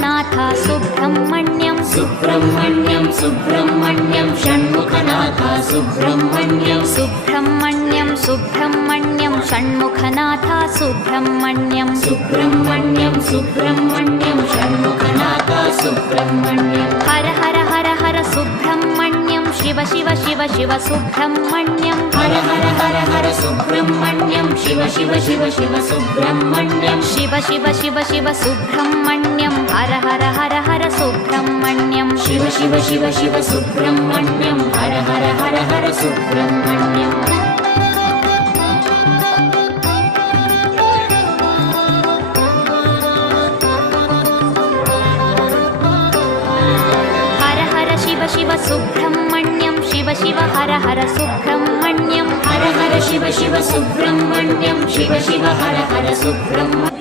Shanmukhanath Subrahmanyam Subrahmanyam Subrahmanyam Shanmukhanath Subrahmanyam Subrahmanyam Subrahmanyam Shanmukhanath Subrahmanyam Subrahmanyam Subrahmanyam Shanmukhanath Subrahmanyam Har Har Har Har Subrahmanyam Shiva Shiva Shiva Shiva Subrahmanyam Har Har Har Har Subrahmanyam Shiva Shiva Shiva Shiva Subrahmanyam Shiva Shiva Shiva Shiva Subrahmanyam Har Har Har Har Subrahmanyam Shiva Shiva Shiva Shiva Subrahmanyam Har Har Har Har Subrahmanyam Shiva Shiva Subrahmanyam Shiva Shiva Har Har Subrahmanyam Har Har Shiva Shiva Subrahmanyam Shiva Shiva Har Har Subrahmanyam